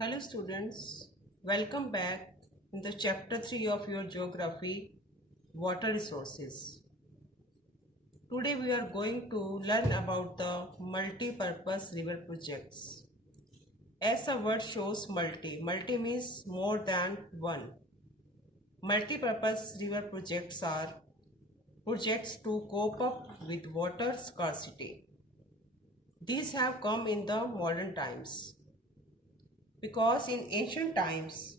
Hello students, welcome back in the chapter 3 of your geography, water resources. Today we are going to learn about the multi-purpose river projects. As the word shows multi means more than one. Multi-purpose river projects are projects to cope up with water scarcity. These have come in the modern times because in ancient times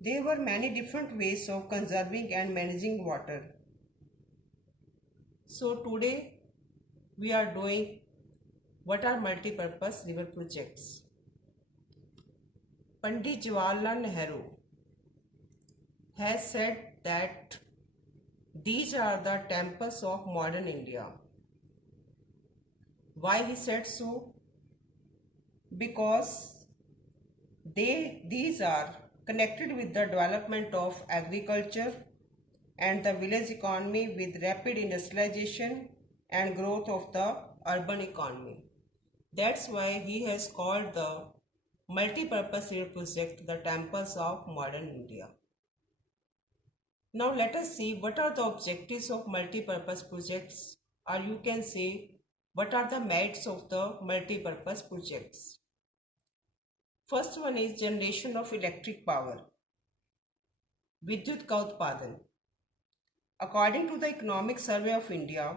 there were many different ways of conserving and managing water. So today we are doing what are multi-purpose river projects. Pandit Jawaharlal Nehru has said that these are the temples of modern India. Why he said so? Because these are connected with the development of agriculture and the village economy with rapid industrialization and growth of the urban economy. That's why he has called the multi-purpose river project the temples of modern India. Now let us see what are the objectives of multi-purpose projects, or you can say what are the merits of the multi-purpose projects. First one is generation of electric power. Vidyut ka utpadan. According to the Economic Survey of India,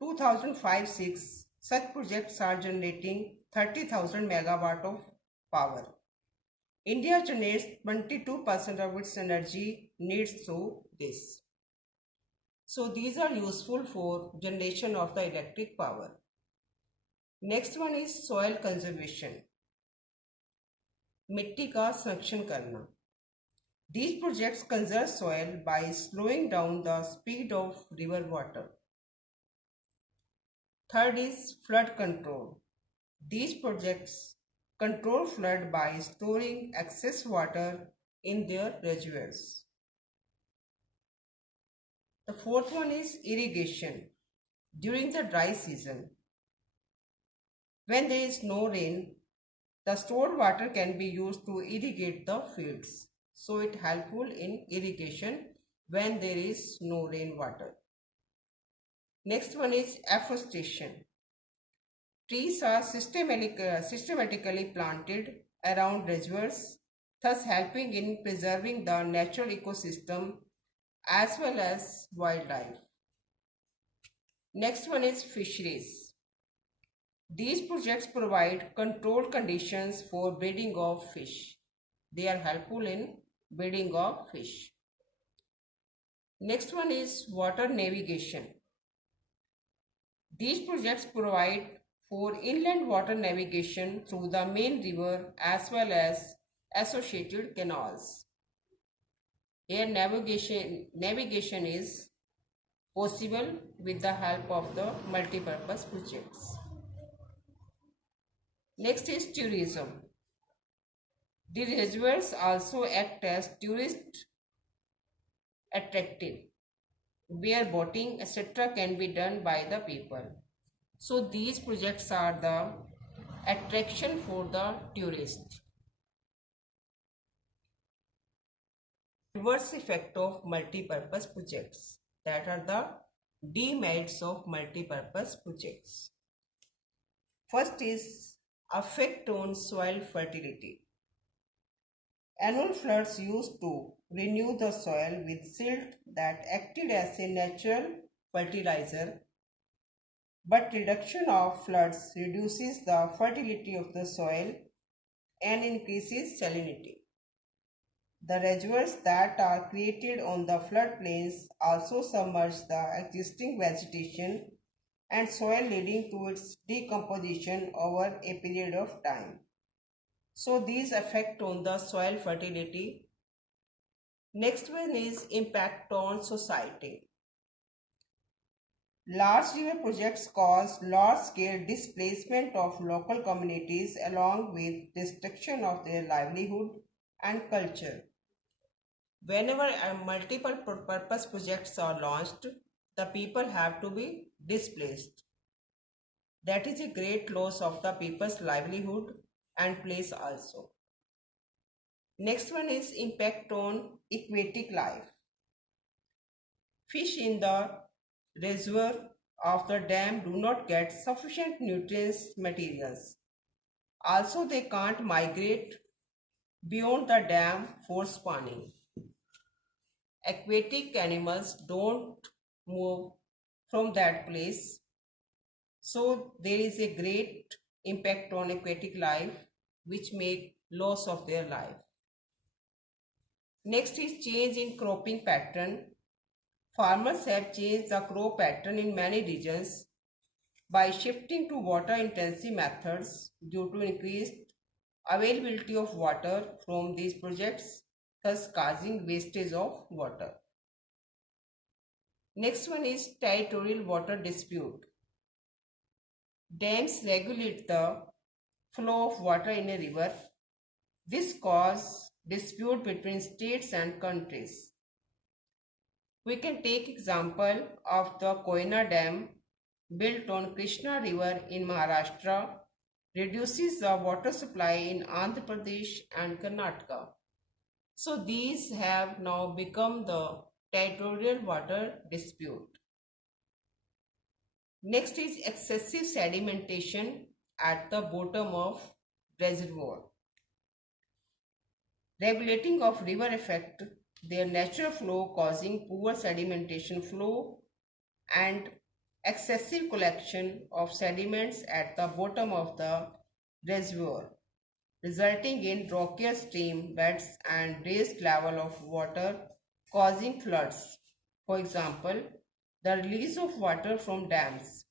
2005-6, such projects are generating 30,000 megawatt of power. India generates 22% of its energy needs through this. So these are useful for generation of the electric power. Next one is soil conservation. मिट्टी का संरक्षण करना. These projects conserve soil by slowing down the speed of river water. Third is flood control. These projects control flood by storing excess water in their reservoirs. The fourth one is irrigation. During the dry season, when there is no rain, the stored water can be used to irrigate the fields. So it helpful in irrigation when there is no rainwater. Next one is afforestation. Trees are systematically planted around reservoirs, thus helping in preserving the natural ecosystem as well as wildlife. Next one is fisheries. These projects provide controlled conditions for breeding of fish. They are helpful in breeding of fish. Next one is water navigation. These projects provide for inland water navigation through the main river as well as associated canals. Here navigation is possible with the help of the multi-purpose projects. Next is tourism. The reservoirs also act as tourist attractive, where boating etc. can be done by the people. So these projects are the attraction for the tourist. Adverse effect of multi-purpose projects. That are the demerits of multi-purpose projects. First is effect on soil fertility. Annual floods used to renew the soil with silt that acted as a natural fertilizer, but reduction of floods reduces the fertility of the soil and increases salinity. The reservoirs that are created on the floodplains also submerge the existing vegetation and soil, leading to its decomposition over a period of time. So these affect on the soil fertility. Next one is impact on society. Large river projects cause large-scale displacement of local communities along with destruction of their livelihood and culture. Whenever multiple purpose projects are launched, the people have to be displaced. That is a great loss of the people's livelihood and place also. Next one is impact on aquatic life. Fish in the reservoir of the dam do not get sufficient nutrients materials. Also, they can't migrate beyond the dam for spawning. Aquatic animals don't move from that place, so there is a great impact on aquatic life which make loss of their life. Next is change in cropping pattern. Farmers have changed the crop pattern in many regions by shifting to water intensive methods due to increased availability of water from these projects, thus causing wastage of water. Next one is territorial water dispute. Dams regulate the flow of water in a river. This causes dispute between states and countries. We can take example of the Koyna Dam built on Krishna River in Maharashtra, reduces the water supply in Andhra Pradesh and Karnataka. So these have now become the territorial water dispute. Next is excessive sedimentation at the bottom of reservoir. Regulating of river affect their natural flow, causing poor sedimentation flow and excessive collection of sediments at the bottom of the reservoir, resulting in rockier stream beds and raised level of water, causing floods. For example, the release of water from dams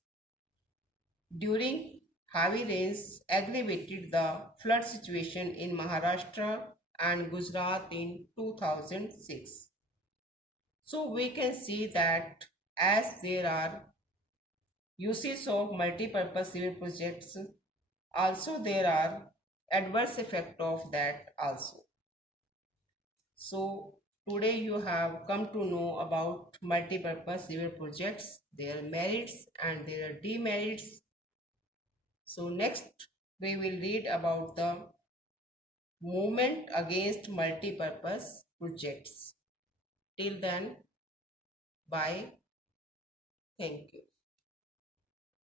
during heavy rains aggravated the flood situation in Maharashtra and Gujarat in 2006. So we can see that as there are uses of multi-purpose civil projects, also there are adverse effect of that also. So today you have come to know about multi-purpose civil projects, their merits and their demerits. So next we will read about the movement against multi-purpose projects. Till then, bye. Thank you.